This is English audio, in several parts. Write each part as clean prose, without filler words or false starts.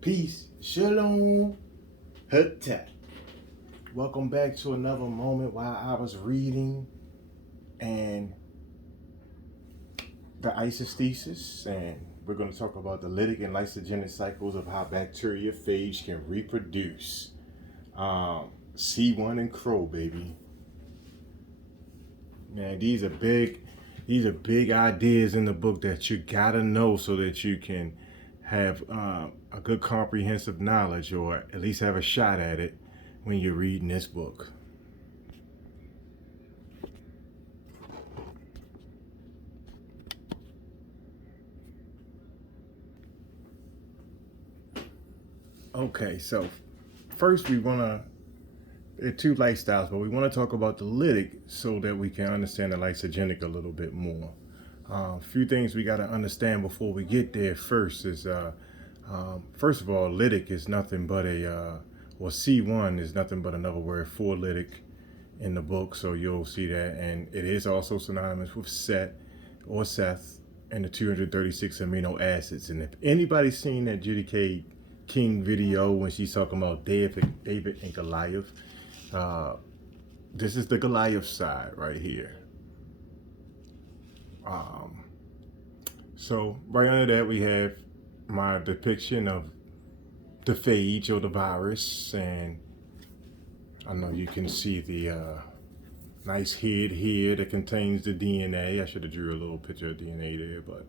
Peace. Shalom. Hatat. Welcome back to another moment while I was reading and the Isis Thesis, and we're going to talk about the lytic and lysogenic cycles of how bacteria phage can reproduce. C1 and Crow, baby. Man, these are big ideas in the book that you gotta know so that you can have a good comprehensive knowledge, or at least have a shot at it when you're reading this book. Okay, so first we want to, there are two lifestyles, but we want to talk about the lytic so that we can understand the lysogenic a little bit more. A few things we got to understand before we get there. First is, first of all, lytic is nothing but or C1 is nothing but another word for lytic in the book, so you'll see that, and it is also synonymous with Set or Seth and the 236 amino acids. And if anybody's seen that Judy K. King video when she's talking about David and Goliath, this is the Goliath side right here. So right under that we have my depiction of the phage or the virus, and I know you can see the nice head here that contains the DNA. I should have drew a little picture of DNA there, but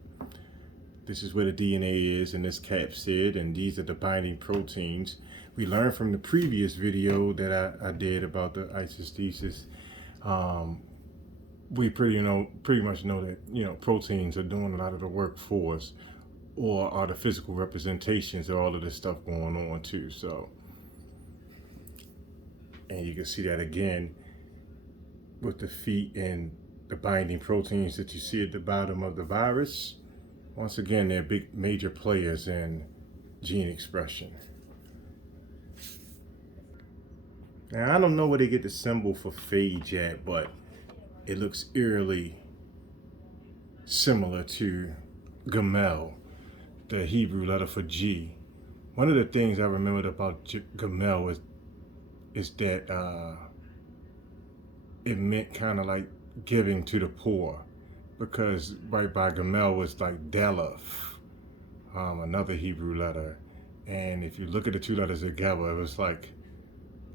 this is where the DNA is in this capsid, and these are the binding proteins. We learned from the previous video that I did about the Isis Thesis. We pretty much know that proteins are doing a lot of the work for us, or are the physical representations of all of this stuff going on too. So, and you can see that again with the feet and the binding proteins that you see at the bottom of the virus. Once again, they're big major players in gene expression. Now, I don't know where they get the symbol for phage at, but it looks eerily similar to Gamel, the Hebrew letter for G. One of the things I remembered about Gamel is that it meant kind of like giving to the poor, because right by Gamel was like Delaf, another Hebrew letter. And if you look at the two letters together, it was like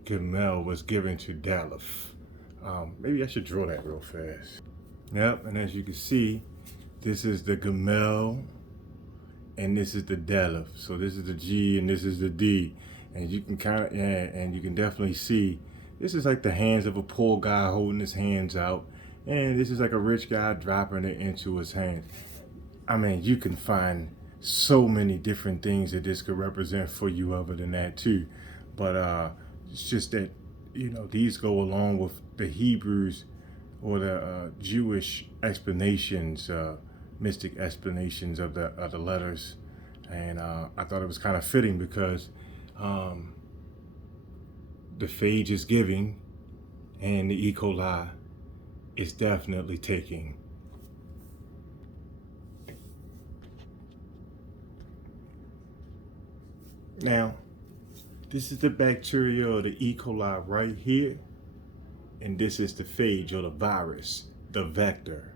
Gamel was given to Delaf. Maybe I should draw that real fast. Yep, and as you can see, this is the Gamel and this is the Delaf. So this is the G and this is the D. And you can and you can definitely see this is like the hands of a poor guy holding his hands out. And this is like a rich guy dropping it into his hand. I mean, you can find so many different things that this could represent for you other than that too. But it's just that, these go along with the Hebrews or the Jewish explanations, mystic explanations of the letters. And I thought it was kind of fitting because the phage is giving and the E. coli is definitely taking. Now, this is the bacteria or the E. coli right here, and this is the phage or the virus, the vector,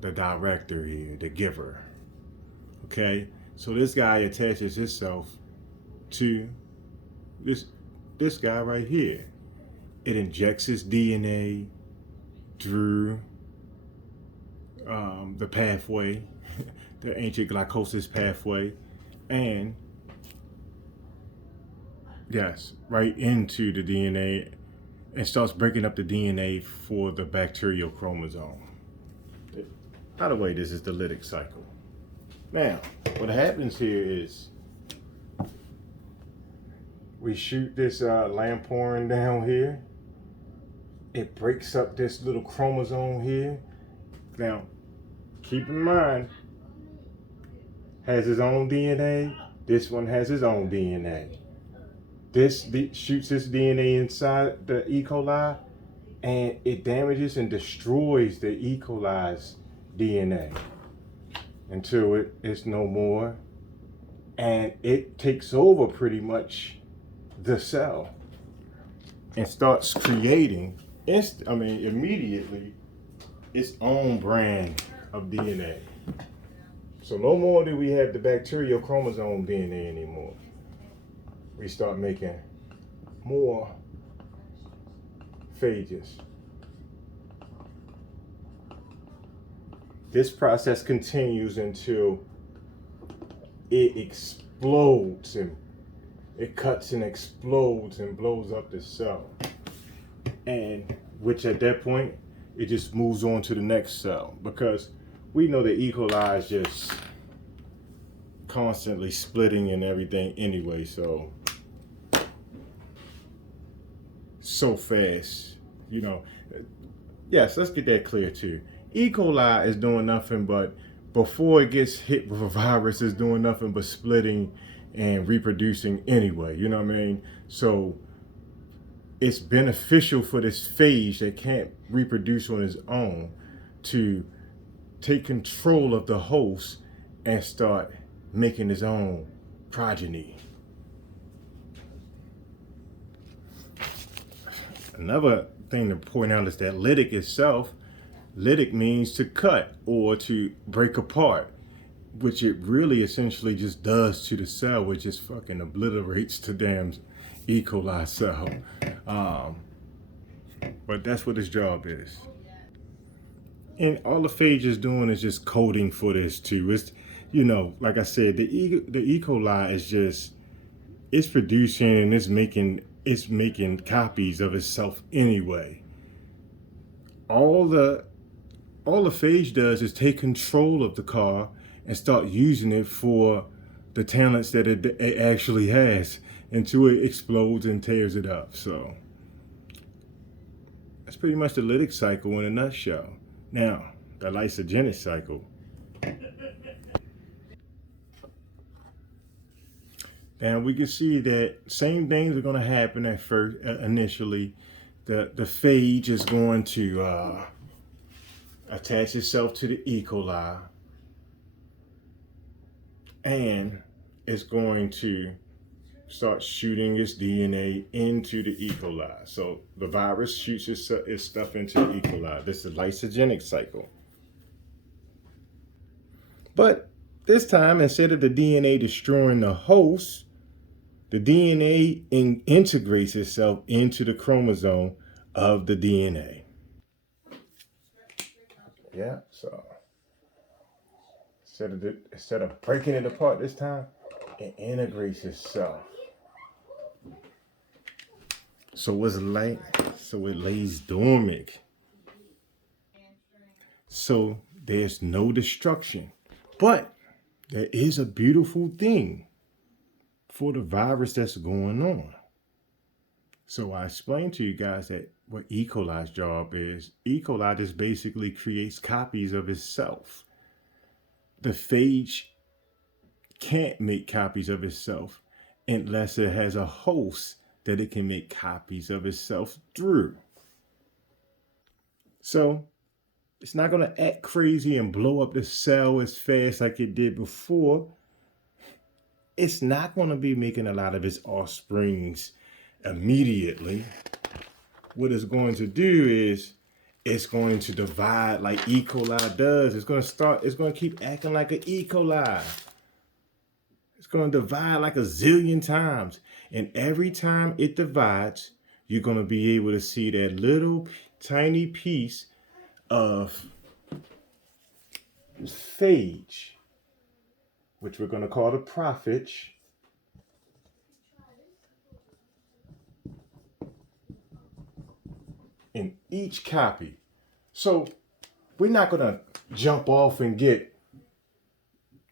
the director here, the giver. Okay, so this guy attaches himself to this guy right here. It injects his DNA through the pathway, the ancient glycosis pathway, and yes, right into the DNA, and starts breaking up the DNA for the bacterial chromosome. By the way, this is the lytic cycle. Now, what happens here is we shoot this lamp pouring down here. It breaks up this little chromosome here. Now, keep in mind, has his own DNA. This one has his own DNA. This shoots its DNA inside the E. coli, and it damages and destroys the E. coli's DNA until it's no more, and it takes over pretty much the cell and starts creating immediately its own brand of DNA. So no more do we have the bacterial chromosome DNA anymore. We start making more phages. This process continues until it explodes, and it cuts and explodes and blows up the cell. And which at that point, it just moves on to the next cell, because we know that E. coli is just constantly splitting and everything anyway, so fast, you know. Yes, let's get that clear too. E. coli is doing nothing but, before it gets hit with a virus, is doing nothing but splitting and reproducing anyway, you know what I mean? So it's beneficial for this phage that can't reproduce on its own to take control of the host and start making its own progeny. Another thing to point out is that lytic itself, lytic means to cut or to break apart, which it really essentially just does to the cell, which just fucking obliterates the damn E. coli cell. But that's what its job is. And all the phage is doing is just coding for this too. It's, you know, like I said, the E. coli is just, it's producing and it's making copies of itself anyway. All the phage does is take control of the car and start using it for the talents that it actually has, until it explodes and tears it up. So that's pretty much the lytic cycle in a nutshell. Now, the lysogenic cycle. And we can see that same things are going to happen at first. Initially, the phage is going to attach itself to the E. coli, and it's going to start shooting its DNA into the E. coli. So the virus shoots its stuff into the E. coli. This is the lysogenic cycle. But this time, instead of the DNA destroying the host, the DNA integrates itself into the chromosome of the DNA. Yeah, so instead of breaking it apart this time, it integrates itself. So it's like, so it lays dormant. So there's no destruction. But there is a beautiful thing for the virus that's going on. So I explained to you guys that what E. coli's job is. E. coli just basically creates copies of itself. The phage can't make copies of itself unless it has a host that it can make copies of itself through. So it's not going to act crazy and blow up the cell as fast like it did before. It's not going to be making a lot of its offsprings immediately. What it's going to do is it's going to divide like E. coli does. It's going to keep acting like an E. coli. It's going to divide like a zillion times. And every time it divides, you're going to be able to see that little tiny piece of phage, which we're going to call the prophage. In each copy. So we're not going to jump off and get,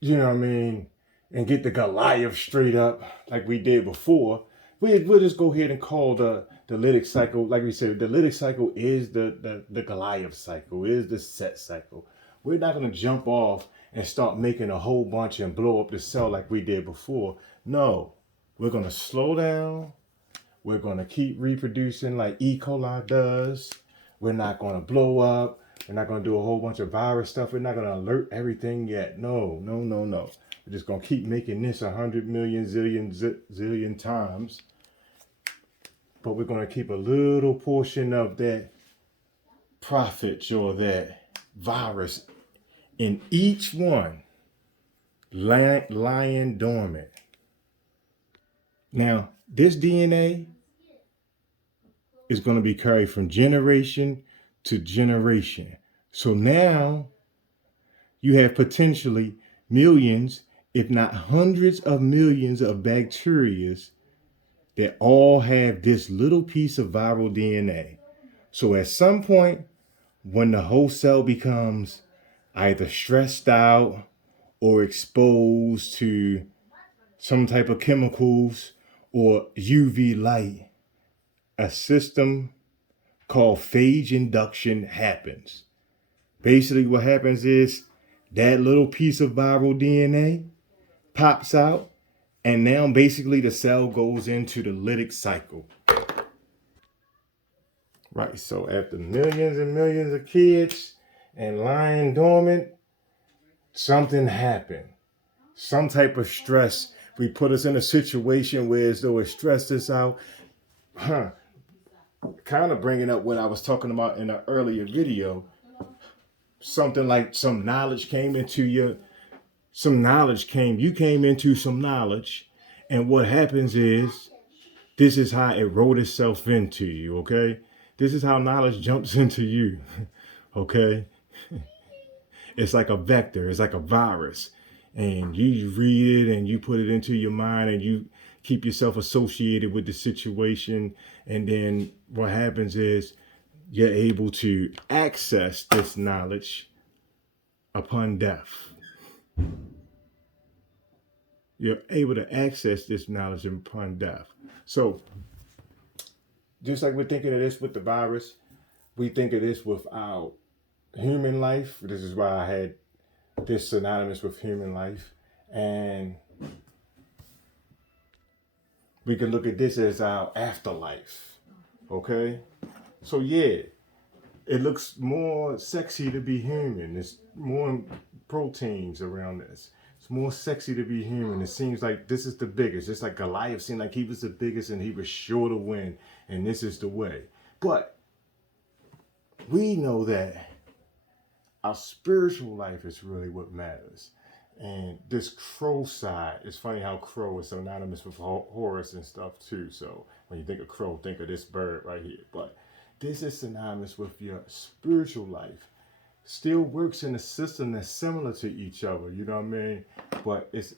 you know what I mean, and get the Goliath straight up like we did before. We'll just go ahead and call the lytic cycle, like we said, the lytic cycle is the Goliath cycle, is the set cycle. We're not going to jump off and start making a whole bunch and blow up the cell like we did before. No, we're going to slow down. We're going to keep reproducing like E. coli does. We're not going to blow up. We're not going to do a whole bunch of virus stuff. We're not going to alert everything yet. No. We're just gonna keep making this 100 million zillion times, but we're gonna keep a little portion of that profit or that virus in each one lying dormant. Now, this DNA is going to be carried from generation to generation. So now you have potentially millions, if not hundreds of millions of bacteria that all have this little piece of viral DNA. So at some point, when the whole cell becomes either stressed out or exposed to some type of chemicals or UV light, a system called phage induction happens. Basically, what happens is that little piece of viral DNA pops out, and now basically the cell goes into the lytic cycle. Right, so after millions and millions of kids and lying dormant, something happened. Some type of stress. We put us in a situation where as though it stressed us out. Kind of bringing up what I was talking about in an earlier video. Something like some knowledge came into you. You came into some knowledge. And what happens is, this is how it wrote itself into you, okay? This is how knowledge jumps into you, okay? It's like a vector. It's like a virus. And you read it and you put it into your mind and you keep yourself associated with the situation. And then what happens is you're able to access this knowledge upon death. You're able to access this knowledge upon death. So just like we're thinking of this with the virus, we think of this with our human life. This is why I had this synonymous with human life. And we can look at this as our afterlife. Okay? So yeah, it looks more sexy to be human. There's more proteins around this. It's more sexy to be human. It seems like this is the biggest. It's like Goliath seemed like he was the biggest and he was sure to win. And this is the way. But we know that our spiritual life is really what matters. And this crow side, it's funny how crow is synonymous with Horus and stuff too. So when you think of crow, think of this bird right here. But this is synonymous with your spiritual life. Still works in a system that's similar to each other, you know what I mean? But it's,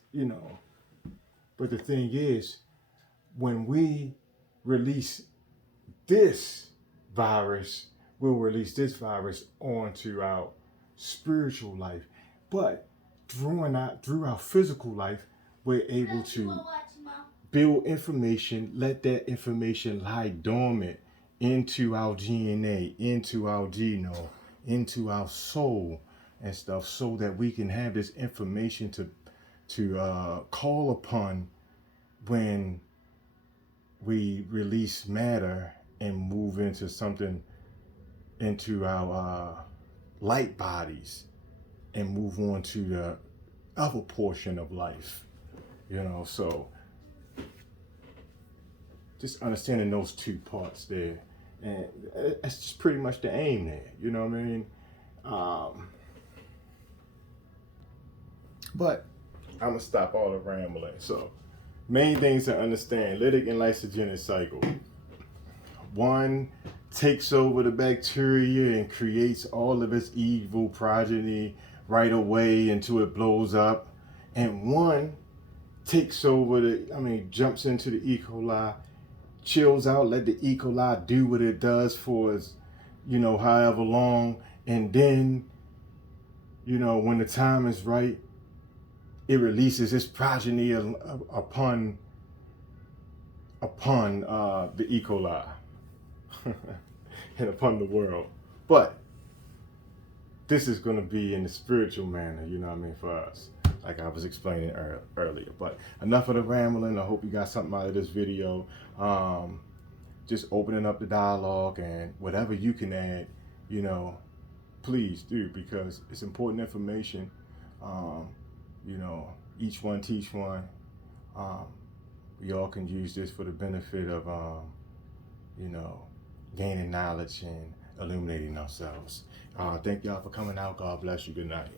but the thing is, when we release this virus, we'll release this virus onto our spiritual life. But through our physical life, we're able to build information, let that information lie dormant into our DNA, into our genome, into our soul and stuff, so that we can have this information to call upon when we release matter and move into something, into our light bodies, and move on to the other portion of life, so just understanding those two parts there, and that's just pretty much the aim there, you know what I mean? But I'm gonna stop all the rambling. So main things to understand: lytic and lysogenic cycle. One takes over the bacteria and creates all of its evil progeny right away until it blows up. And one takes over jumps into the E. coli, chills out, let the E. coli do what it does for us, however long. And then, when the time is right, it releases its progeny upon the E. coli and upon the world. But this is going to be in the spiritual manner, for us, like I was explaining earlier. But enough of the rambling. I hope you got something out of this video. Just opening up the dialogue, and whatever you can add, please do, because it's important information. each one teach one. We all can use this for the benefit of, you know, gaining knowledge and illuminating ourselves. Thank y'all for coming out. God bless you. Good night.